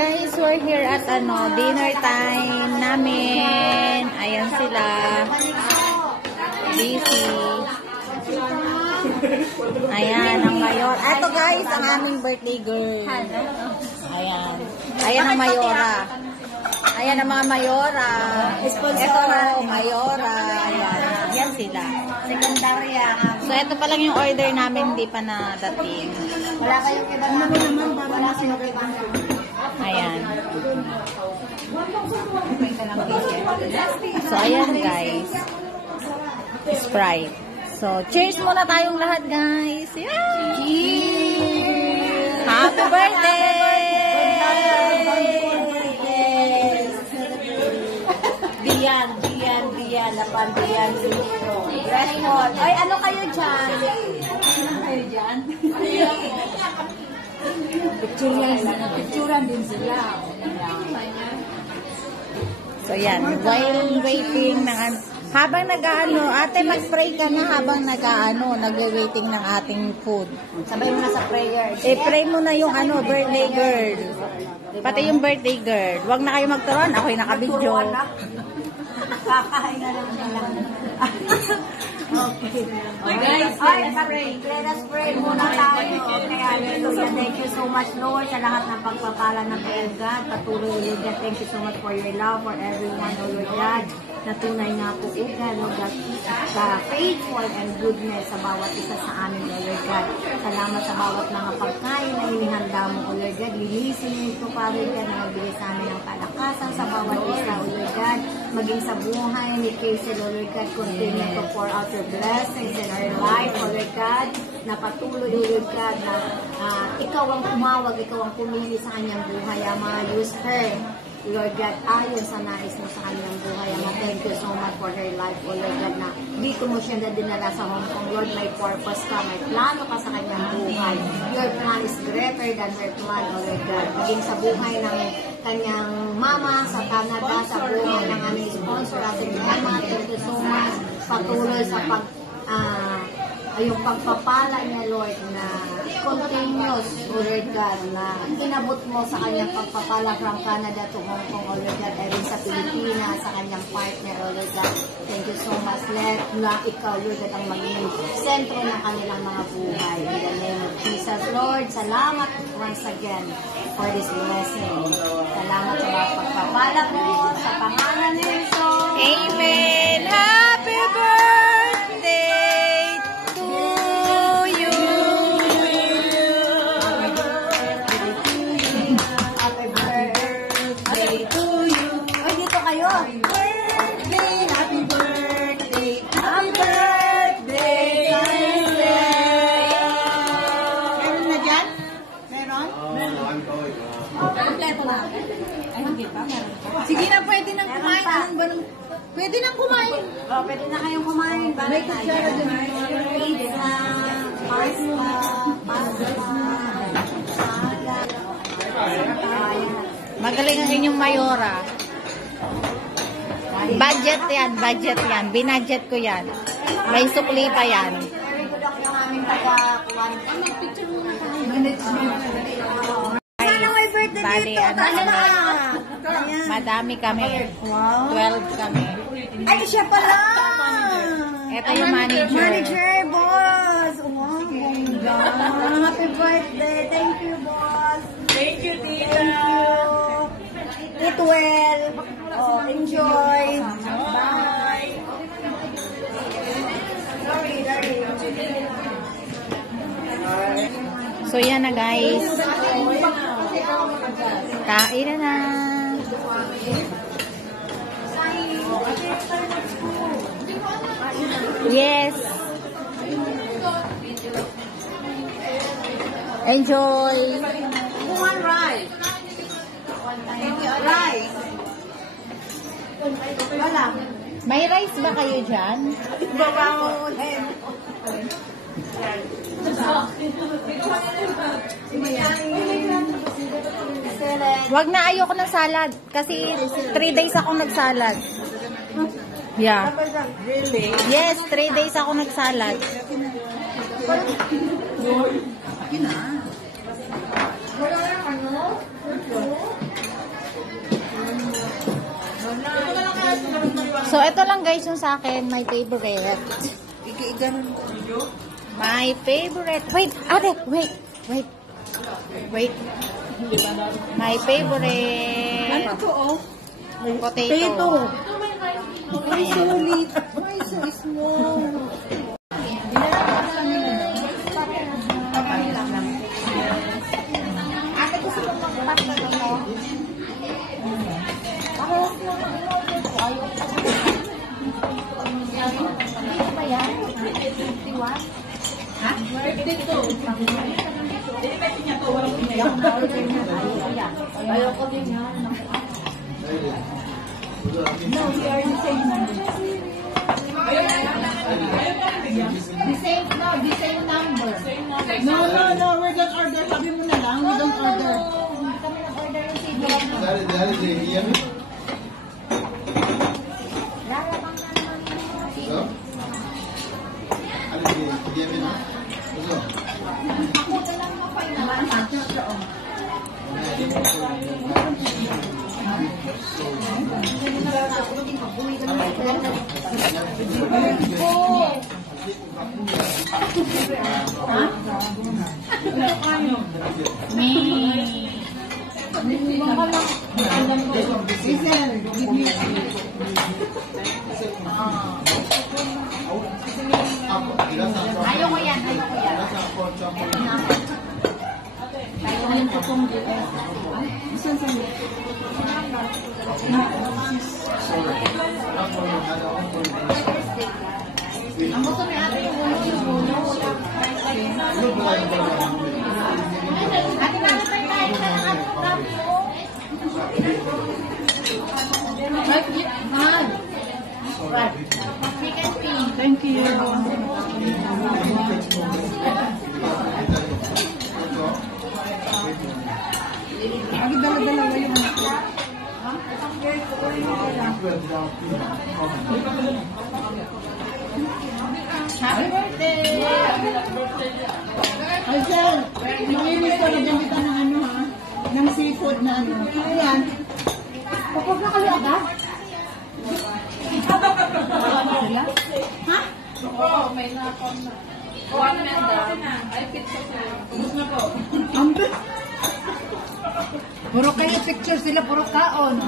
Guys, we're here at dinner time namin. Ayan sila. Busy. Ayan, ang mayor. Ito guys, ang aming birthday girl. Ayan. Ayan ang mayora. Ayan ang mga mayora. Ito, mayora. Ayan. Yan sila. Sekundarya. So, ito pa lang yung order namin. Hindi pa nadating. Wala kayong iba naman. Wala kayong iba. Ayan. So, ayan guys. Sprite. So, cheers muna tayong lahat guys. Yeah! Cheers! Happy birthday! Diyan. Napandiyan. Restaurant. Ay, ano kayo dyan? Picturean din sila. So, yan. While waiting ng habang nag-aano, ate mag-pray ka na habang nag-waiting ng ating food. Sabay mo na sa prayer. Pray mo na yung birthday girl. Pati yung birthday girl. Huwag na kayo magturuan. Ako'y nakabidyo. Kakain na lang nila. Okay. Guys, let us pray muna tayo. Okay, hallelujah. Thank you so much, Lord, sa lahat ng pagpapala ng Lord God. Patuloy, Lord God. Thank you so much for your love for everyone, Lord God. Natunay nga po, Lord God, sa faithful and goodness sa bawat isa sa amin, Lord God. Salamat sa bawat mga pagkain na inihanda mo, Lord God. Linisin mo ito, Father God, na magbigay sa amin ng kalakasan sa bawat isa, Lord God. Maging sa buhay ni Casey, Lord God, continue to pour out your blessings in our life, Lord God, na patuloy, Lord God, na ikaw ang tumawag, ikaw ang pumili sa kanyang buhay, Ama, use her, Lord God, ayon sa nais mo sa kanyang buhay, Ama. Thank you so much for her life, oh Lord God, na dito mo siya na dinala sa Hong Kong, Lord, may purpose ka, may plano ka sa kanyang buhay. Your plan is greater than her plan, oh Lord God. Maging sa buhay ng kanyang mama sa Canada, sa buhay ng aming sponsor, ating mama, thank you so much. Patuloy sa yung pagpapala niya, Lord, na continuous, O Lord God, na inabot mo sa kanyang pagpapala from Canada to Hong Kong, O Lord God, and sa Pilipinas, sa kanyang partner, O Lord God. Thank you so much, Let na ikaw, Lord, at ang maging sentro ng kanilang mga buhay. In the name of Jesus, Lord, salamat once again for this blessing. Salamat sa mga pagpapala mo, sa pangalan ni Jesus. Amen! Happy birthday to you! Happy birthday to you! Ay, dito kayo! Happy birthday! Happy birthday! Happy birthday! Meron na dyan? Meron? Kompleto na. Ay, hindi pa. Meron pa. Sige na, pwede nang kumain. Anong ba nang... Pwede nang kumain. Oh, pwede na kayong kumain. May kutsara dun. Pizza, pasta, salad. Magaling ang inyong mayora. Budget yan. Binudget ko yan. May sukli pa yan. Very good ako yung aming taga-kuwan. Picture muna tayo. Sana may birthday Bali, dito. madami kami. Wow. 12 kami. Ay, siya pala! Ito yung manager. Manager, boss! Wow, bongga! Happy birthday! Thank you, boss! Thank you, tita! Thank you! Eat well! Oh, enjoy! Bye! Sorry. So, yan na guys. Kain na. Yes. Enjoy. One rice. Rice. Wala. May rice ba kayo dyan? Babaw. Wag na, ayoko ng salad. Kasi 3 days ako nagsalad. Yeah. Really? Yes, 3 days ako nagsalad. Yun na. Wala ano? So, ito lang guys yung sa akin, my favorite. My favorite. Wait, ate, wait. My favorite. Potato. Why so late? Why so small? Ate, gusto mo magpapasta na mo? Parehas mo ang in-order ko. Ayaw ko. Dito ba yan? 51? Ha? 52. Ayaw ko din yan. No, we are the same number. The same number. No, we don't order. Sabi mo na lang, we don't order. Hindi kami nag-order yung table. Lalabang na naman yung ako na lang mo pa naman. Ayoko yan. Ayun ko pong ang gusto ni ate yung ulo. Ate, nakapay tayo na nakapay mo. Thank you. Lagi dala-dala yung Happy birthday! Ay, sir, nanginis ko na dyan kita ng ano ha? Ng seafood na ano. Ayan. Kapag na kayo agad? Ha? Oo, may napon na. Ay, pizza sa'yo. Ambit. Puro kayo picture sila, puro kaon.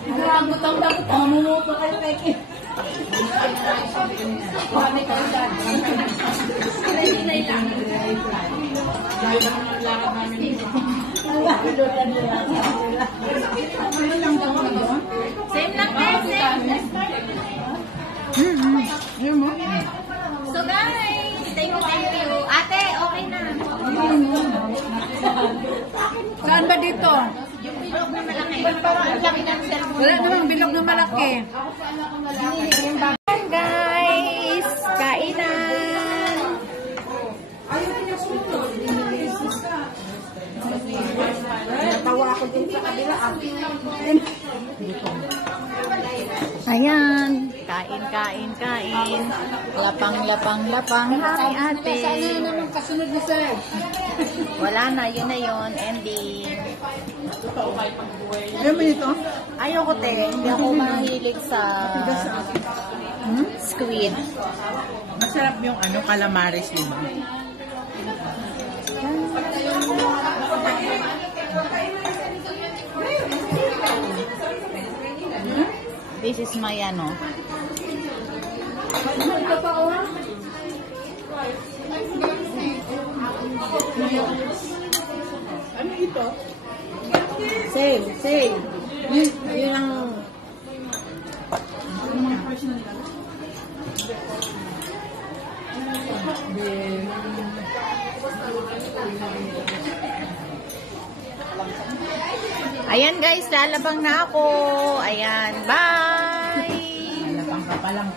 Butang-butang mo pa kayo peke. Kuhanay kayo dyan. Sinay-sinay lang. Dahil lang ang lakad namin. Same lang din, So guys, thank you. Ate, okay na. Saan ba dito? Yung bilog na malaki. Parang ang laki ng cellphone. Wala namang bilog na malaki. Guys, kainan. Natawa ako din sa kabila. Ayan, kain. Lapang. Hi, ate. Sana naman kasunod na sir. Wala na, yun na yun. Ending. Ayaw mo nito? Ayoko, te. Hindi ako mahilig sa squid. Masarap yung ano, calamares din. This is my ano. Ano ito? Same. Yun ang... Ayan guys, lalabang na ako. Ayan, bye! Lalapang ka pa lang.